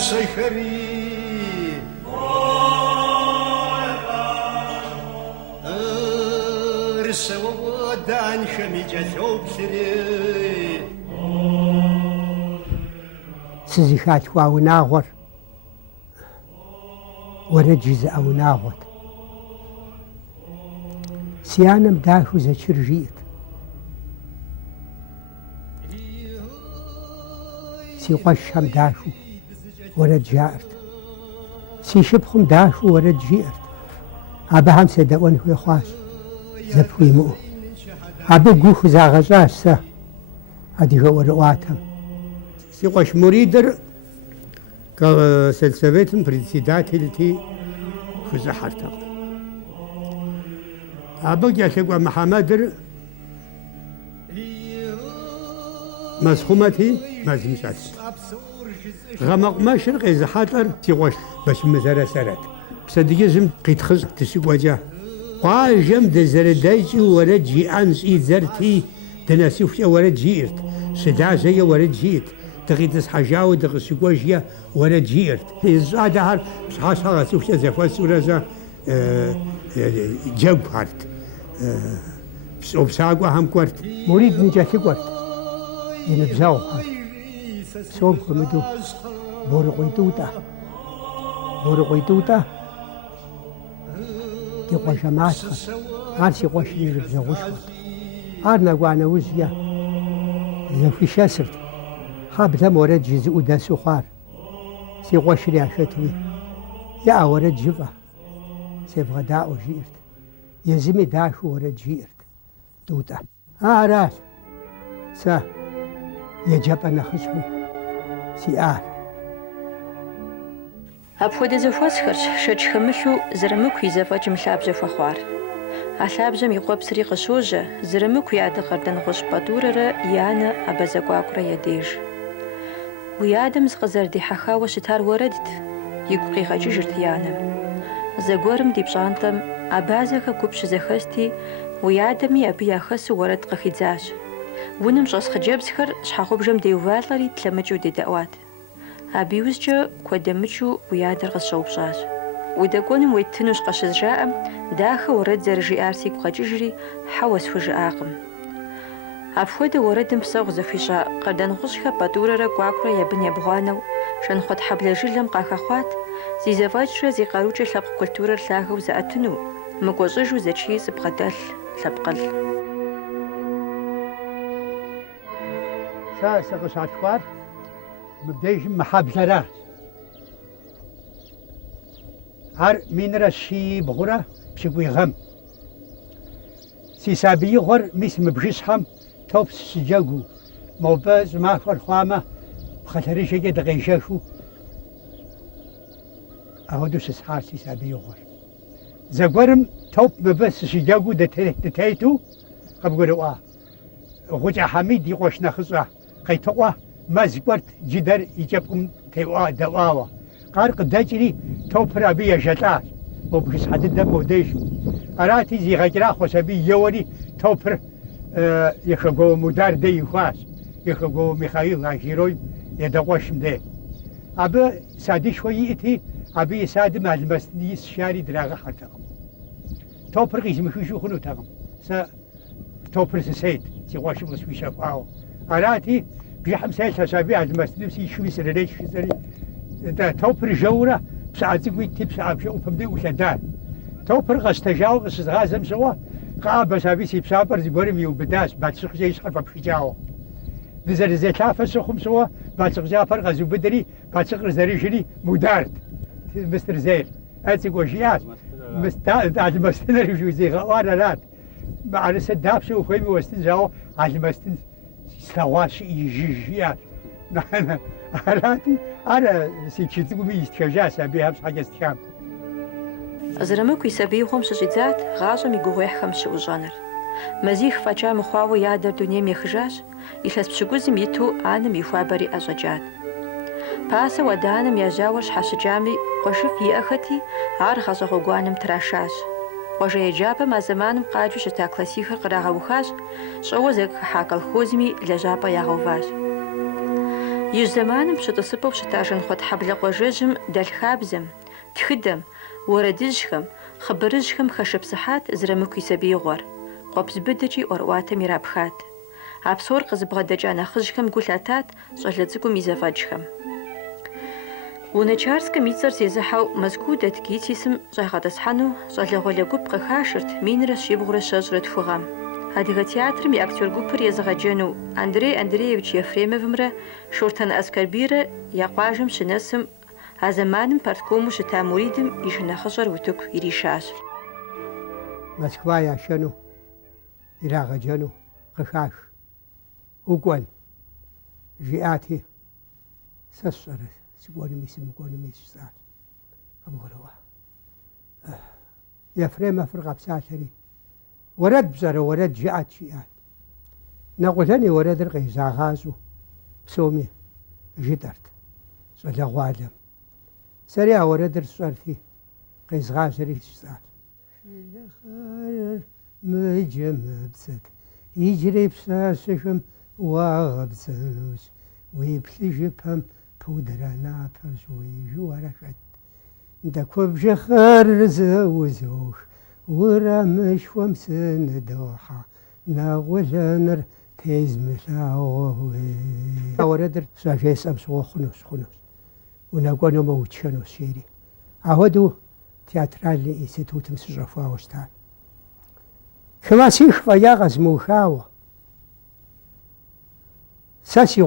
سيخري رسوا دان خميجة ثوب سري سزيخات واو ناغور ورجز أو ناغوت سيانم داخو زشرجيت سي قشهم داشو ورد جارت سي شبخم داشو ورد جيرت أبا هم سدوان هو خاص زبوي مو أبا قوخ زاغزاش سا هدي هو رواتهم سي قش مريدر كسلسبيتم председательتي فزحرتهم أبا جاشقوا محمد مسخومتي مازمشات غمق ماشرق إذا حاطر تيغوش باش مزارة سرات بصدق زم قيتخز تسيق وجه قاجم دزردايجي ورد جي أنس إذرتي تناسيوش ورد جيرت سدع زي ورد جيت تغيتس حاجاو دغسيق وجه ورد جيرت إذا دهر بصحاشا سيوش زفاس ورزا جاب هارت وبساقوا هم كورت مريد نجاتي كورت ينبزاوها سوم خمدو بورقوي توتا دي قوشا ماسخة عارسي قوشي ينبزاوش عارنا قوانا وزيا زفي شاسرت خابتا مورد جزء دا سخار سي قوشي رياشتوي يا ورد جفا سيبغى داو جيرت يزمي داشو ورد جيرت توتا راس سا يجب أن خشوي سيار أبخد زفاس خرج شج خمشو زرمك يزفاج ملاب زفخوار أحلاب يقوب سري قشوجة زرمك يعد قردن غش بدورة يانا أبزقواقرا يديج ويادم زغزر دي حخاوة شتار وردت يقوقي غججرت يانم زقورم دي بشانتم أبازك كوبش زخستي ويادمي أبي يخس ورد قخيزاش ونم شخص خجابسخر شحاخوب جم ديوفالري تلمجو دي دقوات أبيوزجا كودمجو ويادر غشوب شاش ودقونم ويتنوش قشز جاءم داخل ورد زرجي آرسيك وغججري حوس فجاءقم أفود وردم بصوغ زفيشا قردن غشخة بدورة قواقرا يبن يبغانو شان خود حبل جلم قاخاخوات زي زفاجرة زي قاروجة لبق كولتورة لاغو زأتنو مقوزجو زيشيز بغدل لبقل ساقش عشوار مبدأش محابزة راس هر من رشي بغرة بشكوي غم سيسابي غر ميس مبجيس هم توب سجاقو موباز ما فرخوامة بخطريش يجي دغيشاشو أهدو سسحار سيسابي غر زقورم توب مباز سجاقو دتايتو قبقروا غجا حميد يقوش نخصوه قيتوا ما زقورت جدر يجبكم تيوا دواوا قارق داجري توبرا بيا جتاس وبكس حدد موديش أراتي زي غجرا خسبي يوري توبر يخبو مدار دي خاص يخبو ميخائيل غاجيروي يدقوش مده أبا سادي شوي إتي أبي ساد مع المسني شاري دراغة حرتهم توبر قيس مشوشو خلو تهم سا توبر سيد سيواش مسوي شفاو أراتي بيحم سيد أسابيع المسني سي شوي سرليش سري ده توبر جورة بساعتك ويتي بساعة شو فمدي وشدان توبر غستجاو بس غازم سوا قاب أسابيع سي بسابر زبوري ميو بداس بعد سخ زي سخف بخجاو نزل زي ثافة سخم سوا بعد سخ جافر غزو بدري بعد سخ زري جري مدارت مستر زير أتي وجيات مستعد على المستنر وشو زي غوار رات مع السداب شو خوي وستنجاو على المستن سواش يجيجيات نحن أراتي أنا سيكشتكو ميستشجاس أبيها بس حاجة استشام أزرمك يسبيهم شجيزات غاجم يقويح خمس وجانر مزيخ فجأة مخواو يادر دنيا ميخجاش يخلص بشجوزم يتو آنم يخوابري أجاجات باسا ودانم يجاوش حشجامي قشف يأختي عار غاجة غوانم تراشاش وجه يجابة ما زمانم قاجو شتا كلاسيخر قراغا وخاش شو زك حاكل خوزمي لجابة يغوفاش И зэманым щытӏысыпӏэу щыта Жанхъуэт хьэблэ къуажэжьым дэлъхабзэм, тхыдэм, уэрэдыжьхэм, хъыбарыжьхэм хэшэпсыхьат зырамыку и сабиигъуэр, къуэпс быдэкӏи ӏуэрыӏуатэм ирапхат. А псор къызыбгъэдэкӏа нэхъыжьхэм гу лъатат щӏалэ цӏыкӏум и зэфӏэкӏхэм. Унэчарскым и цӏэр зезыхьэу Мэзкуу дэт ГИТИСым щӏагъэтӏысхьэну щӏалэгъуалэ гуп къыхашырт минрэ щибгъурэ щэщӏрэ тхугъэм. Адыгэ театрым и актер гупыр езыгъэджэну Андрей Андреевич Ефремовымрэ Шортан Аскарбийрэ я къуажэм щынэсым а зэманым парткому щыта муридым и шынэхъыщӏэр утыку иришащ. Москва яшэну, ирагъэджэну къыхаш. Укӏуэн жиӏати, сэ сщӏэрэ сыкӏуэнуми сымыкӏуэнуми сщӏащ. Къыбгурыӏуа. Ефремовыр къэпсалъэри уэрэд бзэрэ уэрэд жиӏэт жиӏат. Нэкъулэн и уэрэдыр къезагъащӏэу псоми жытӏэрт щӏалэгъуалэм. Сэри а уэрэдыр сщӏэрти къезгъажьэри сщӏащ. Шылэхъарыр мыджэмыпцэт, иджыри пшъашъэхэм уагъэбзэнущ, уи плъыжыпэм пудрэ напэщ уижу арэшэт. Дэкуэбжэхъэр зэузох, урамышхуэм сыныдохьэ, нэгъулэныр тезмылъагъуэ. А уэрэдыр щажесӏэм сыхъунущ. Унэкӏуэну мэучэнущ жери. Ауэдэу театральный институтым сыщӏэхуауэ щытащ. Хымасих фӏэя къэзмыухауэ. Сэ си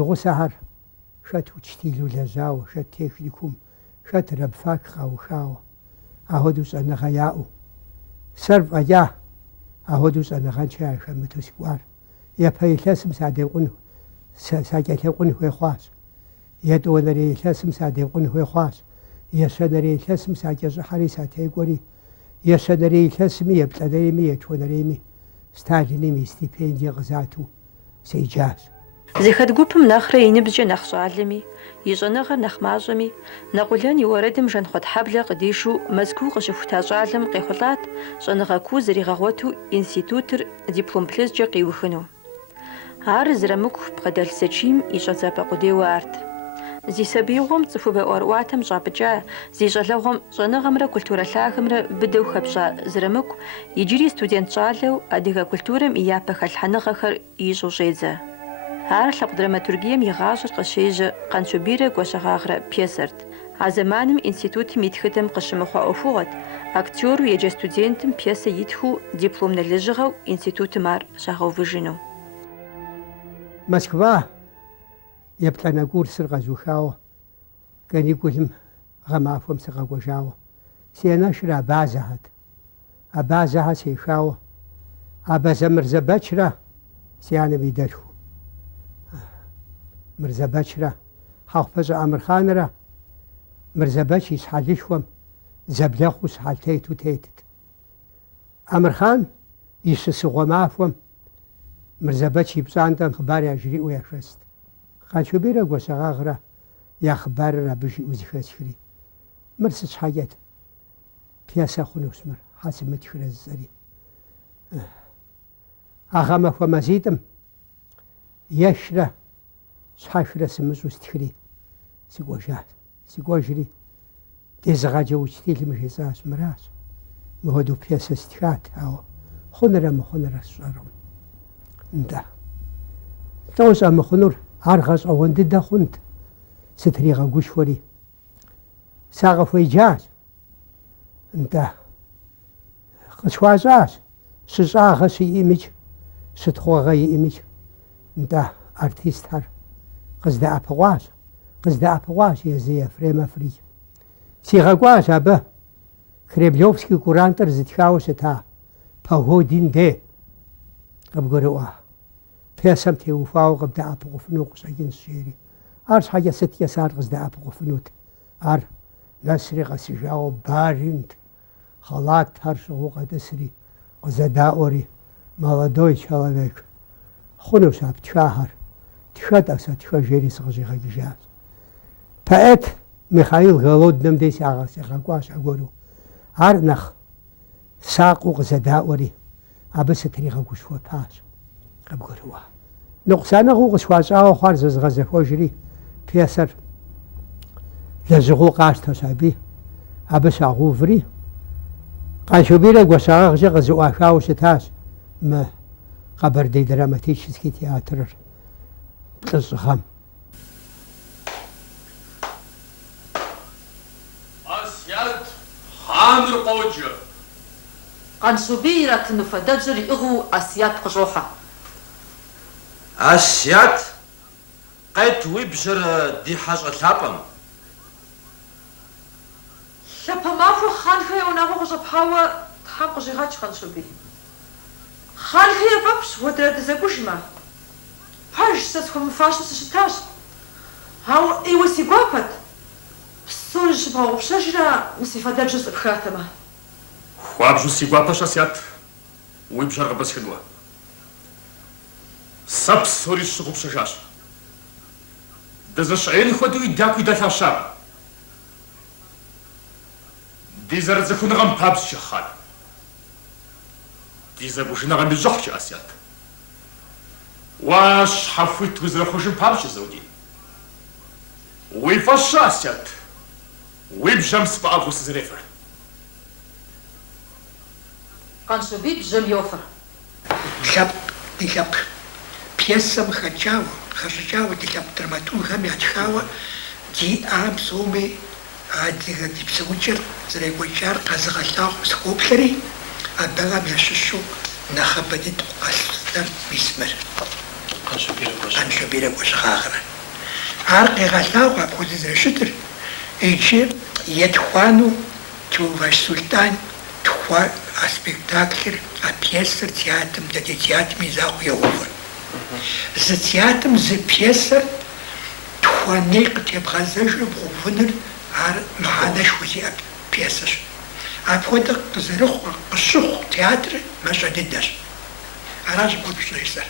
гъусэхэр шэт учтилу лэжьауэ, шэт техникум, шэт рабфак къаухауэ, ауэдэу щӏэныгъэ яӏэу. Сэр фӏэя ауэдэу щӏэныгъэншэ яхэмыту сыкӏуар. Япэ илъэсым сакӏэлъэкъун хуей хъуащ. Етӏуанэрей илъэсым садекъун хуей хъуащ. Ещэнэрей илъэсым сакӏэщӏыхьэри сатекӏуэри, ещэнэрей илъэсми, еплӏэнэрейми, етӏуанэрейми Сталиным и стипендие къызату седжащ. Зыхэт гупым нэхърэ и ныбжькӏэ нэхъ щӏалэми, и щӏэныгъэр нэхъ мащӏэми, Нэкъулэн и уэрэдым Жанхъуэт хьэблэ къыдешу Мэзкуу къыщыхута щӏалэм къехъулӏат щӏэныгъэ куу зэригъэгъуэту институтыр диплом плъыжькӏэ къиухыну. Ар зырамыку бгъэдэлъ зэчийм и щӏэдзапӏэ къудейуэ арт. Зи сабиигъуэм цӏыхубэ ӏуэрыӏуатэм щӏапӏыкӏа, зи щӏалэгъуэм щӏэныгъэмрэ культурэ лъагэмрэ быдэу хэпщӏа зырамыку иджыри студент щӏалэу адыгэ культурэм и япэ хэлъхьэныгъэхэр ищӏу щӏедзэ. Ар лъэпкъ драматургием и гъащӏэр къыщежьэ Къаншубийрэ Гуащэгъагърэ пьесэрт. А зэманым институтым и тхыдэм къыщымыхъуа ӏуэхугъуэт актеру еджэ студентым пьесэ итху диплом нэлыжьыгъэу институтым ар щагъэувыжыну. Москва еплӏанэ курсыр къэзухауэ, каникулым гъэмахуэм сыкъэкӏуэжауэ. Си анэшыр Абазэхьэт. Абазэхьэ сехауэ, Абазэ Мырзэбэчрэ си анэм и дэлъху. Мырзэбэчрэ Хьэхъупэщӏэ Амырхъанрэ Мырзэбэч и щхьэлышхуэм зэблэхъуу щхьэл тету тетт. Амырхъан и щысыгъуэ махуэм Мырзэбэч и пщӏантӏэм хъыбар яжриӏэу яхэст. Къаншубийрэ Гуащэгъагърэ я хъыбарыр абы жиӏэу зэхэсхри. Мыр сыт щхьэкӏэт? Пьесэ хъунущ мыр, хьэсымытхрэ зыри. А гъэмахуэ мазитӏым ешрэ щхьэхрэ сымыщӏу стхри сыкӏуэжащ. Сыкӏуэжри дезыгъэджэ учтилым жесӏащ, мыращ. Мыуэду пьесэ стхат, ауэ хъунрэ мыхъунрэ сщӏэркъым. Нтӏэ. Тӏэу щӏэмыхъунур ар гъэщӏэгъуэн дыдэ хъунт, сытригъэгушхуэри. Сакъыхуеджащ. Нтӏэ. Къысхуащӏащ. Щыщӏагъэ щиӏимыкӏ, щытхъуэгъэ иӏимыкӏ. Нтӏэ артистхэр къыздэӏэпыгъуащ езы Ефремоври. Сигъэкӏуащ абы Кремлёвский курантӏыр зытхауэ щыта Погодин де. Къыбгурыӏуа. Пьесэм теухуауэ къыбдэӏэпыкъуфыну къыщӏэкӏынщ жери. Ар щхьэкӏэ сыт ар къыздэӏэпыкъуфынут? Ар нэсри къэсыжауэ баринт, халаттхэр щыгъуу къэтӏысри, къызэдаӏуэри молодой человек. Хъунущ а птхахэр. Тхэтӏэ сэ тхэ жери сыкъыщӏигъэкӏыжащ. Поэт Михаил Голодным де сигъэкӏуащ аргуэру. Ар нэхъ сакъыу къызэдаӏуэри абы сытригъэгушхуэпащ. Къыбгурыӏуа. نقصانه قسواساو خوار زغزفوجري بيسر لزغو قاشتا سابي أبسا غوفري قاشو بيرا قوساغ غزو آخاو ستاس ما قبر دي دراماتيش سكي تياتر قصخم أسياد خامر قوجة قنصو بيرا تنفدجر إغو أسياد قجوحة أسياد قيت ويبجر دي حاجة ثابم لبا مافو خانخي ونغو غزبحاوة تحاق جيغاتش قنصو بي خانخي بابس ودرد زاقوشما باش ساتكم فاشو سشتاش هاو إيوة سيقوابت سوري شبهاو بشاشرا مسيفادجر سبخاتما خوابجو سيقوابش أسياد ويبجر غبس خدوة سب سوري الشغب شجاش دزش عين خودو يداكو يدافع الشعب ديزر زفون غم بابس شخال ديزر بوشنا غم بجوحش أسياد واش حفويت وزر خوشن بابس زودي ويفش أسياد ويبجمس بأغوس زريفر قنصو بي بجم يوفر ديلاب بيسم خرجاو ديلاب درماتورغا مياتخاوا دي ام سومي دي بسوجر زري وجار قزغلاو سكوبلري ابغا ميششو نخبدت قصدر بسمر قنصو بيرا وشخاغرا عرقي غلاو ابو زرشتر ايجي يدخوانو توفاش سلطان تخوا спектакль, а пьесер театром, да театром изаху Иовар. За театром, за пьесер, тухуаней катебгазажу бухвунер, ар маханаш хузи пьесер. А входа кзерох, кшух театр, машадидаш. Араж будущийсер.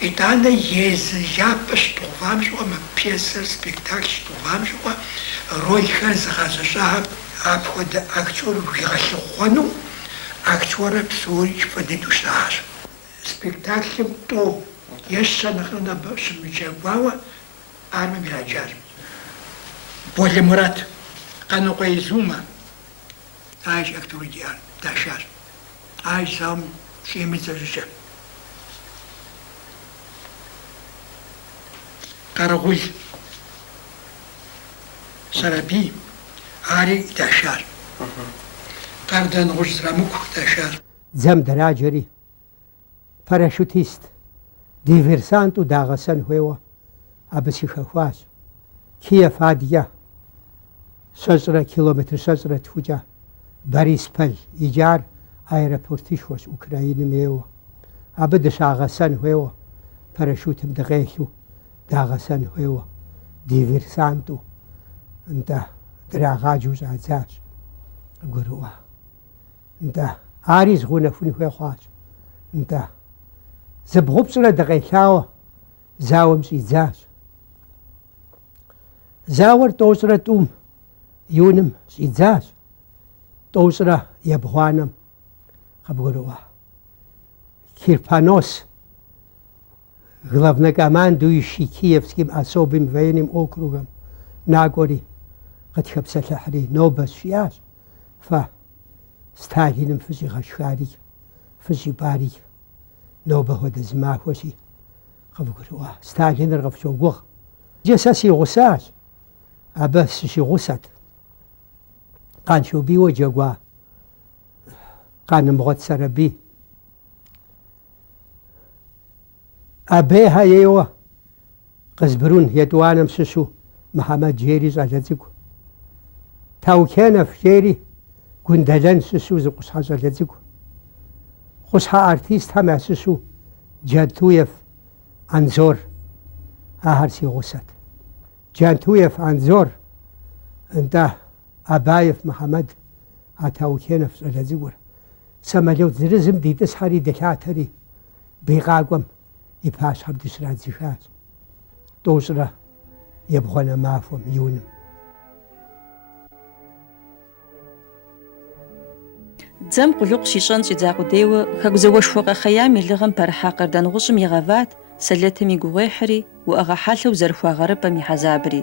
И тана езяпаш тухвамшуа, ма пьесер, спектакль тухвамшуа, роль хазахазаша, а входа актер вигахихуану, актера псорич фадедушаш. Спектаклем то еще нахрена шмичагвава арми мираджар. Более Мурат канука изума аж актер диар дашар. Аж сам шемицажа. Карагуль Сараби ари дашар. قردن غزراموك تشار زم دراجري باراشوتيست ديفيرسانت وداغسن هو أبسي خواش كيا فادية 16 كيلومتر 16 توجه باريسبل إيجار أيرابورتيش واش أوكرايني ميو أبدش آغسن هو باراشوتم دغيشو داغسن هو ديفيرسانتو انت دراغاجوز عزاز قروه انت عاريز غونا فوني خوي خواش انت زبغبصنا دغيشاوه زاوم سيزاز زاور توسرة يونم سيزاز توسرة يبغوانم خبروه كيربانوس главнокомандующий Киевским особым военным округом Нагори قد خبص الحري نوبس شياش ستالين فزي غشاري فزي باري نوبه هذا زماه وشي خبقوا ستالين رغفشو غوخ جساسي غساس أبس شي غسات قان شو بي وجوا قان مغت سربي أبيها يوا قزبرون يدوانا مسسو محمد جيريز على ذكو تاو كان في جيري قندلان سسو زي قصحى على ذكو قصحى ارتيست هم سسو جانتويف انزور اهرسي غسات جانتويف انزور انت أبايف محمد اتاو كان في على ذكو سماليو زرزم دي تسحري دكاتري بيقاقم يباش حب دسرات زفاز توسرة يبغونا مافهم يونم زم قلق شيشان شزاقو ديو خاكزوش فوق خيام اللغم برحا قردان غشم يغافات сэлэтым и гугъуехьри уӏэгъэхьэлъэу зэрыхуагъэрыпӏэм и хьэзабри.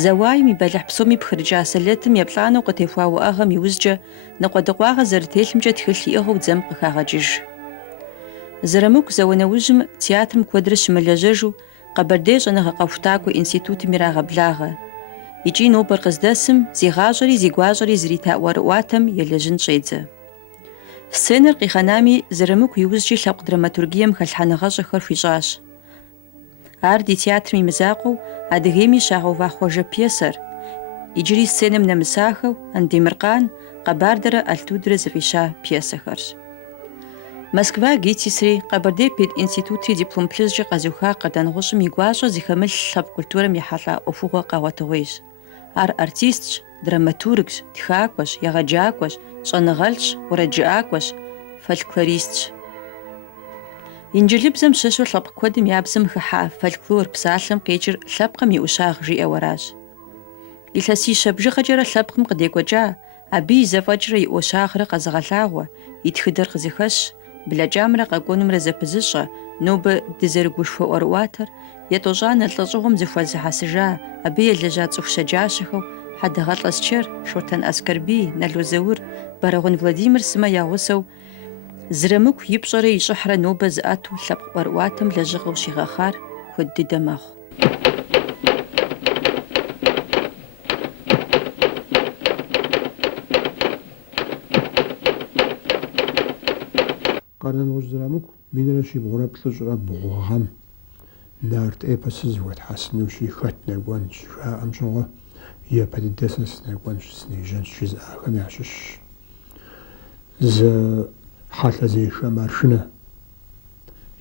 Зэуаим и бэлыхь псоми пхырыкӏа сэлэтым еплӏанэу къытехуа уӏэгъэм и узкӏэ ныкъуэдыкъуагъэ зэрытелъымкӏэ тхылъ иӏыгъыу дзэм къыхагъэкӏыж. Зэрымыку зауэныужьым театрым куэдрэ щымылэжьэжу Къэбэрдей щӏэныгъэ къэхутакӏуэ институтым ирагъэблагъэ. ИкӀи нобэр къыздэсым зигъащӏэри зигуащӏэри зрита ӏуэрыӏуатэм елэжьын щӏедзэ. Сценэр къигъэнами, Зэрымыку и узкӏи лъэпкъ драматургием хэлъхьэныгъэщӏэхэр хуищӏащ. Ар ди театрым и мызакъуэу Адыгейми щагъэува хъуэжэ пьесэр, иджыри сценэм нэмысахэу Андемыркъан, Къэбардэрэ Алтудрэ зыфӏища пьесэхэрщ. Москва ГИТИСри Къэбэрдей пединститутри диплом плъыжькӏэ къэзыуха къэдангъущӏым и гуащӏэ зыхэмылъ лъэпкъ культурэм ехьэлӏа ӏуэхугъуэ къэгъуэтыгъуейщ. Ар артистщ, драматургщ, тхакӏуэщ, егъэджакӏуэщ, щӏэныгъэлӏщ, уэрэджыӏакӏуэщ, фольклористщ. Инджылызыбзэм щыщу лъэпкъ куэдым я бзэм хыхьа фольклор псалъэм къекӏыр лъэпкъым и ӏущагъ жиӏэу аращ. Илъэсищэ бжыгъэкӏэрэ лъэпкъым къыдекӏуэкӏа, абы и зэфӏэкӏрэ и ӏуащагърэ къэзыгъэлъагъуэ, и тхыдэр къызыхэщ, блэкӏамрэ къэкӏуэнумрэ зэпызыщӏэ, нобэ дызэрыгушхуэ ӏуэрыӏуатэр етӏощӏа налӏэщӏыгъуэм зыхуэзыхьэсыжа, абы елэжьа цӏыху щэджащэхэу Хьэдэгъэлӏэ Счэр, Шотэн Аскэрбий, Налозаур, Бэрэгъун Владимир сымэ я гъусэу Зэрымыку и пщӏэрэ и щӏыхьрэ нобэ зыӏэту лъэпкъ ӏуэрыӏуатэм лэжьыгъэу щигъэхъар куэд дыдэ мэхъу. Къэрэныгъущ Зэрымыку минрэ щибгъурэ плӏыщӏрэ бгъугъэм нарт эпосыр зыхуэтхьэсынущ, хэт нэкӏуэнщ жаӏэм щыгъуэ япэ дыдэ сэ сынэкӏуэнщ, сынежьэнщ жызыӏахэм ящыщщ. Зы хьэлъэ зешэ маршынэ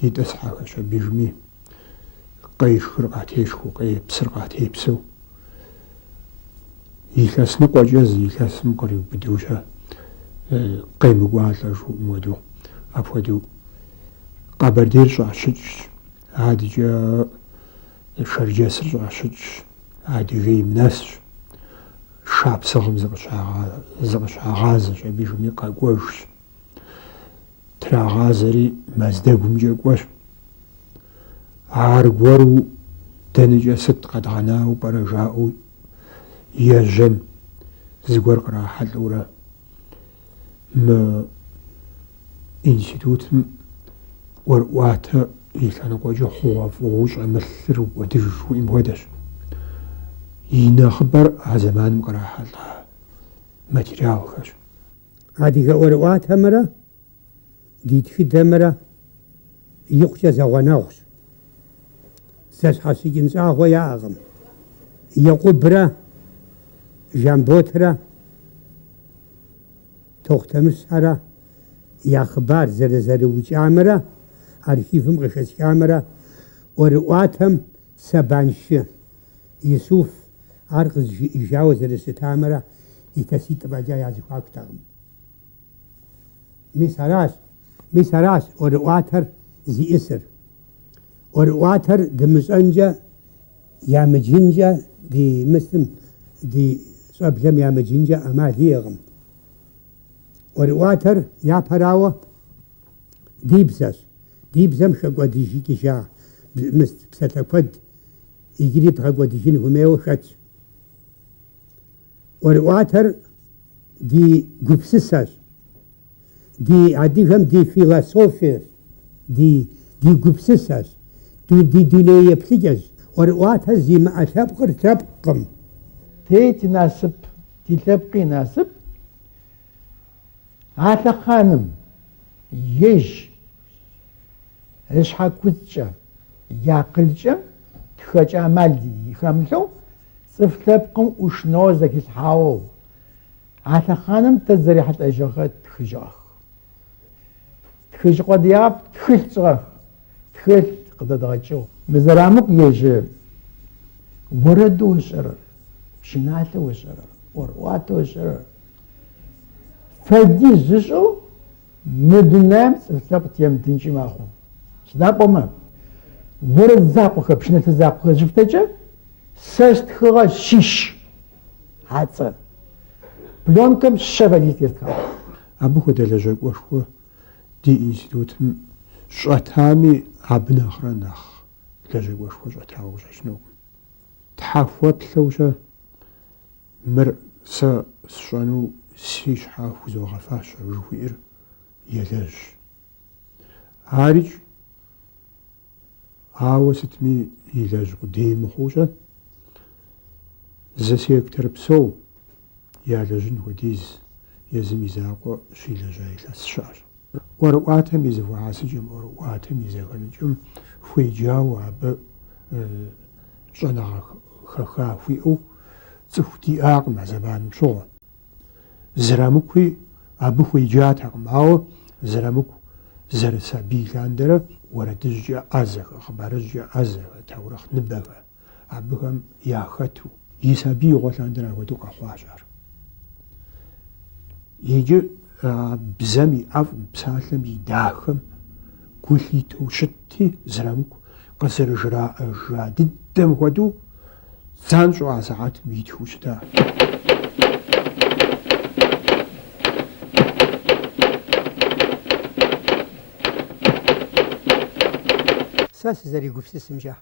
итӏысхьэхэщ абыжми, къешхыр къатешхыу, псыр къатепсэу, илъэс ныкъуэкӏэ зы илъэсым къриубыдыущэ къемыкӏуалӏэ жыхуӏум хуэдэу. Апхуэдэу Къэбэрдейр щӏащыкӏщ, адыкӏэ Шэрджэсыр щӏащыкӏщ, Адыгейм нэсщ, шапсыгъым зыкъыщагъазэщ, абыжми къэкӏуэжщ. Трагъазэри Мэздэгумкӏэ кӏуэщ. Аргуэру дэнэкӏэ сыт къэдгъэнауэ пӏэрэ жаӏэу ежьэм зыгуэр кърахьэлӏэурэ мы институтым ӏуэрыӏуатэ и лъэныкъуэкӏэ хъугъуэ фӏыгъыу щӏэмылъыр укӏуэдыж жыхуиӏэм хуэдэщ. И нэхъыбэр а зэманым кърахьэлӏа материалхэщ. Адыгэ ӏуэрыӏуатэмрэ ди тхыдэмрэ икъукӏэ зэгъуэнэгъущ. Зэщхьэщыкӏынщӏагъуэ яӏэкъым. Екъубрэ Жамботрэ Тохтэмыщхьэрэ я хъыбар зэрызэрыукӏамрэ архивым къыхэсхамрэ ӏуэрыӏуатэм Сэбаншэ Исуф ар къызжиӏэжауэ зэрыщытамрэ илъэситӏ фӏэкӏа языхуакутэкъым. Мис аращ ӏуэрыӏуатэр зиӏысыр. ӏуэрыӏуатэр дымыщӏэнкӏэ ямыджынкӏэ ди мысым ди щӏэблэм ямыджынкӏэ ӏэмал иӏэкъым. ӏуэрыӏуатэр япэрауэ ди бзэщ. Ди бзэм хэкӏуэдыжа псалъэ куэд иджыри бгъэкӏуэдыжын хуейуэ хэтщ. ӏуэрыӏуатэр ди гупсысэщ. Ди адыгэм ди философиещ, ди гупсысэщ, ди дунейеплъыкӏэщ. ӏуэрыӏуатэр зимыӏэ лъэпкъыр лъэпкъым. Тети насып, ди лъэпкъи насып, а лъэхъаным ежь ищхьэкуцкӏэ, якъылкӏэ тхэкӏэ ӏэмал ихэмылъэу цӏыф лъэпкъым ӏушынэуэ зэхилъхьауэу а лъэхъаным тэ зэрихьэлӏэжьыгъэр тхыжьыгъэх. Тхыжьыгъуэ диӏэп тхылъ щӏыгъэх, тхылъ къыдэдгъэкӏыгъ. Мы Зэрымыку ежьы уэрэду ущӏэрэр, пшыналъэ ущӏэрэр, ӏуэрыӏуатэ ущӏэрэр фэдиз жьыщӏэу мы дунейм цӏыф лъэпкъ темытынкӏи мэхъу. Сыдапӏэмэ уэрэд закъуэхэр, пшыналъэ закъуэхэр жыфтэкӏэ сэ стхыгъэ щищ ацӏэ. Пленкэм щэ фэдиз тесхьэ. Абы хуэдэ лэжьэкӏуэшхуэ ди институтым شأتامي عبنا خرناخ لجي وش شأتاو وشنو تحافوا بثوجة مر شانو سيش حافظ وغفاش جوير يلج عارج عاوستمي يلج قديم خوجة زسيك تربسو يالجن وديز يزمي زاقو شي لجاي لسشار ورقاتهم يزفوا عاسجم ورقاتهم يزغنجم في جاواب جنا خخا فيو تفتي مع زبان شو زرامكوي أبو خيجات معه زرامك زر سبيل عندنا وردجع أزغ خبرجع أزغ تورخ نبغى أبوهم ياختو يسبي وقت عندنا ودوك أخواجر يجي بزمي أف بسالم يداخم كل توشتي زرامك قصر جراء جادد دم ودو زانجو عزعات ميتوش دا ساس زري قفس سمجا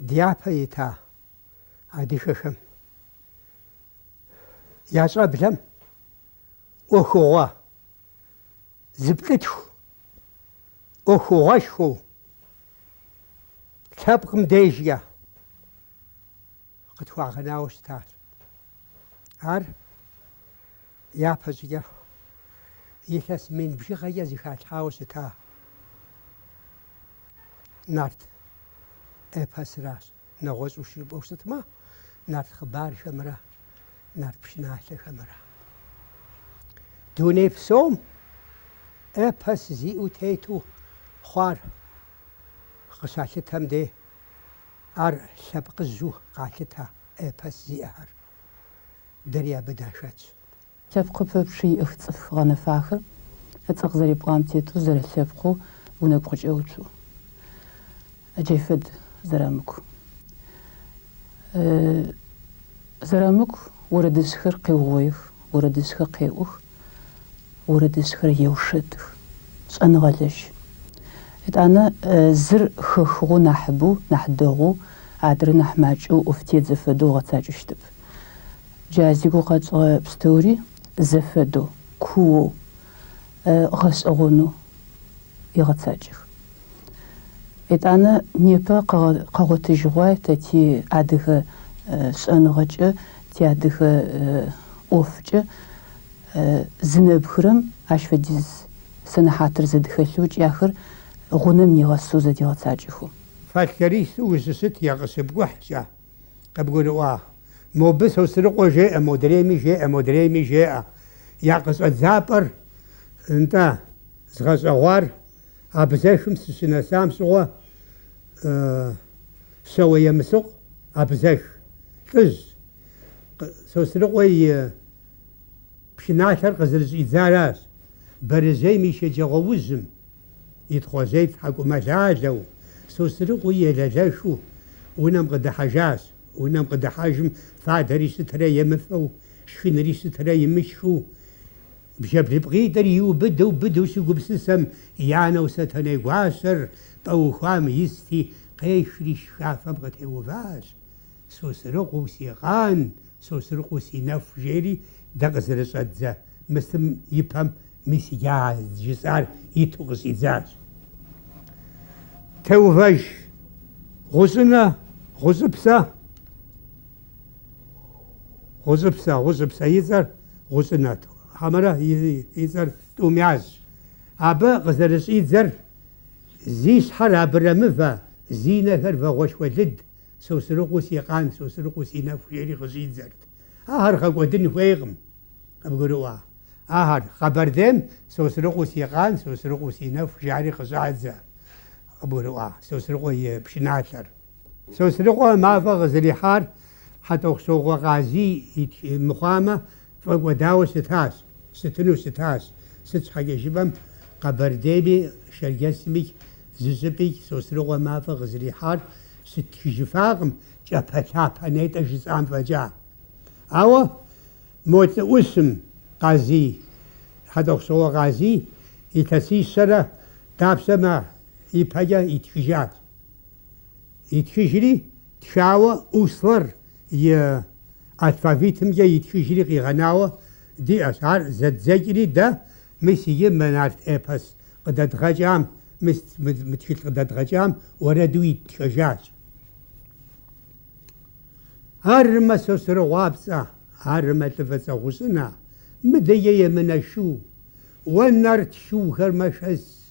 ديابا يتا عادي خخم ياشا بلم وخوا زبطتو وخواشو تبقم ديجيا قد واغنا وستار عار يا فزيا يحس من بشغية زخات حاوستا نارت اباس راس نغوز وشرب وسط ما نارت خبار شمرة نارت بشناش شمرة دوني بسوم اباس زي وتيتو خوار قشاشتهم دي ار سبق الزوه قاشتها اباس زي اهر دريا بداشات سبق بشي اختصف غانا فاخر اتغزري بغامتيتو زر سبقو ونقرج اوتو أجيفد زرامكو زرامكو ورد سخر قيوغويخ ورد سخر قيوغ ورد سخر يوشدخ سأنا غالش أنا زر خخو نحبو نحدغو عادر نحماجو افتيد زفدو غتاجشتب جازيقو قد بستوري زفدو كو غس أغنو يغتاجخ أنا نيبا قاغوتجوا تاتي أدغ سأنغج تي أدغ أوفج زنبخرم أشفديز سنحاتر زدخلوج آخر غنم يغسو زدي غتاجخو فالكريس وزست يغسب وحشا قبقولوا مو بس وسرقوا جاء مدريمي جاء مدريمي جاء يغس الزابر انت زغس أغوار أبزاكم سنة سامسوا سوى يمسق أبزاك فز سوسرقوا بشناشر قزرز إزاراس برزي ميشي جغوزم يتخوزيت حقو مجاجو سوسرقوا يلجاشو ونم قد حجاس ونم قد حاجم فادري سترى يمثو شفنري سترى يمشو بجبل بغيدر بدو سوق بسسم يانا وستني قواسر بو خوام يستي قيشري شافة بغتي وفاس سوسرقو سيغان سوسرقو سيناف جيري دغزر صدزة مثل يبهم مسياز جزار يتغز إزاز توفاج غزنا غزبسا يزر غزناتو حمرة يزر تومياز أبا غزرس يزر زيش حرا برمفا زينة هرفا غوش ولد سوسرقو سيقان سوسرقو سينا فيري غزيد زرت آهر خاقودن فيغم أبقروا آهر خبر ديم سوسرقو سيقان سوسرقو سينا فيري غزيد زر أبقروا سوسرقو بشناشر سوسرقو مافا غزري حار حتى أخسوغو غازي مخامة فوداو ستاس ستنو ستاس ست حاجة شبم قبرديبي شرقسمي ززبي سوسرقو مافا غزري حار ست جفاقم جابتا بانيتا جزام فجا أو موت اسم غازي حتى أخسوغو غازي يتسي سرة تابسما يبهجا يتخجات يتخجري تشاوى أوصلر أتفافيتم جا يتخجري غناوة دي أشعار زد زجري ده مسيجي منارت إبس قدد غجام متخيل قدد غجام وردو يتخجات هرما سوسر وابسا هرما تفسا غسنا مدية من الشو ونار تشو هرمشس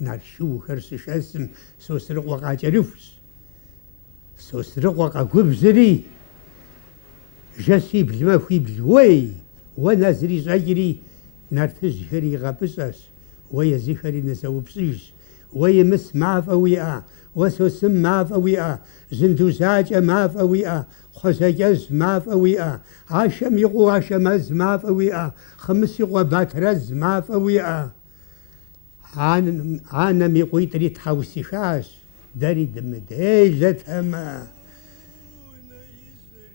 نار شو هرسش اسم سوسر وقا جرفس سوسر وقا قبزري جسي بلما في بلوي ونازري زجري نار تزهري غبسس ويزهري نسو بسيس ويمس ما فويا وسوسم ما فويا زندوزاج ما فويا خزجز ما فويا عشم يقو عشمز ما فويا خمس يقو باترز ما فويا عانا ميقوي تري تحوسي خاش داري دمدي زتهما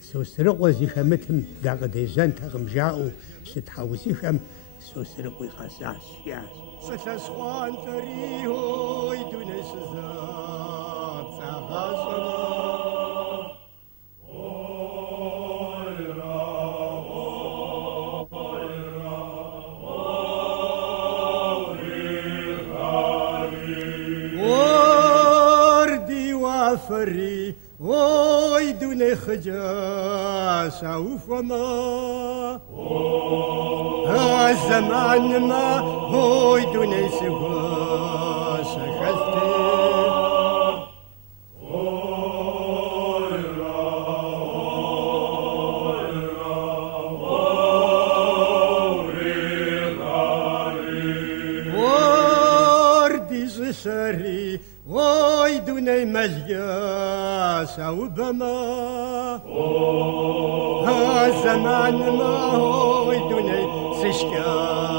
سوسرق وزي خمتهم داغ ديزان تغم جاؤو ستحوسي خم سوسرق ويخاساس ياس ستسخوان تريهو يدوني سزاب ساغاسنا فري ويدوني خجاس وفما الزمان ما ويدوني سواس خلتي وردي زسري ويدوني مزياس وبما الزمان ما ويدوني سشكا